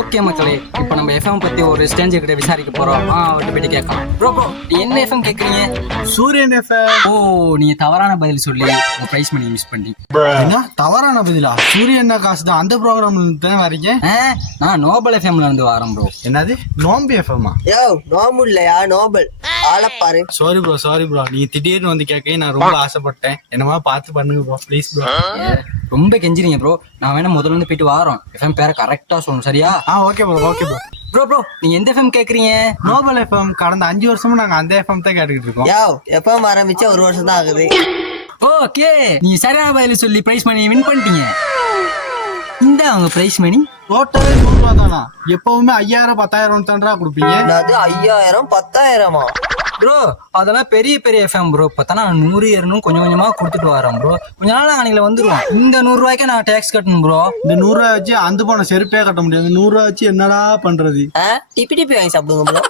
Okay மக்களே, இப்போ நம்ம எஃப்எம் பத்தி ஒரு ஸ்டேஞ்சர் கிட்ட விசாரிக்க போறோம். அவர்கிட்ட போயிட்டு கேட்கலாம். ப்ரோ நீ என்ன எஃப்எம் கேக்குறீங்க? சூரியன் எஃப்எம். ஓ, நீங்க தவறான பதில் சொல்லி உங்க பிரைஸ் மணி மிஸ் பண்ணி. என்ன தவறான பதிலா? சூரியன் காசு தான் அந்த ப்ரோக்ராம்ல தான் வரீங்க. நான் நோபல் எஃப்எம்ல இருந்து வரேன் ப்ரோ. என்னது நோம்பு எஃப்எம்மா? யோ நோம்பு இல்லையா நோபல் ஆளப்பாரு. சாரி ப்ரோ நீங்க திடீர்னு வந்து கேட்க நான் ரொம்ப ஆசைப்பட்டேன். என்னமா பார்த்து பண்ணுங்க ப்ரோ ப்ளீஸ் ப்ரோ. ரொம்ப கெஞ்சிரீங்க ப்ரோ. நான் வேணா முதல்ல இருந்து போயிட்டு வரோம். எஃப்எம் பேரை கரெக்டா சொல்லணும் சரியா? Okay bro. ப்ரோ நீங்க எந்த எஃப்எம் கேக்குறீங்க? Nobel FM. கடந்த 5 வருஷமா நாங்க அந்த எஃப்எம் தான் கேட்டுக்கிட்டு இருக்கோம். யோ எப்பவும் ஆரம்பிச்சா 1 வருஷம் தான் ஆகுது. ஓகே, நீங்க சரியான பதில் சொல்லி பிரைஸ் மணி வின் பண்ணிட்டீங்க. இந்த அவங்க பிரைஸ் மணி டோட்டல் 100 ரூபா தானா? எப்பவுமே 5000 10,000 தான்டா கொடுப்பீங்க. அது 5000 10,000 ப்ரோ அதெல்லாம் பெரிய பெரிய எஃப்எம் ப்ரோ. பார்த்தா நான் 100 200 கொஞ்சம் கொஞ்சமா கொடுத்துட்டு வரேன் ப்ரோ. கொஞ்ச நாள் அன்னைக்கு வந்துருவோம். இந்த 100 ரூபாய்க்கே நான் டேக்ஸ் கட்டணும் ப்ரோ. இந்த 100 ரூபா வச்சு அந்த போன செருப்பே கட்ட முடியாது. 100 ரூபா வச்சு என்னடா பண்றது? டிபி வாங்கி சாப்பிடுங்க ப்ரோ.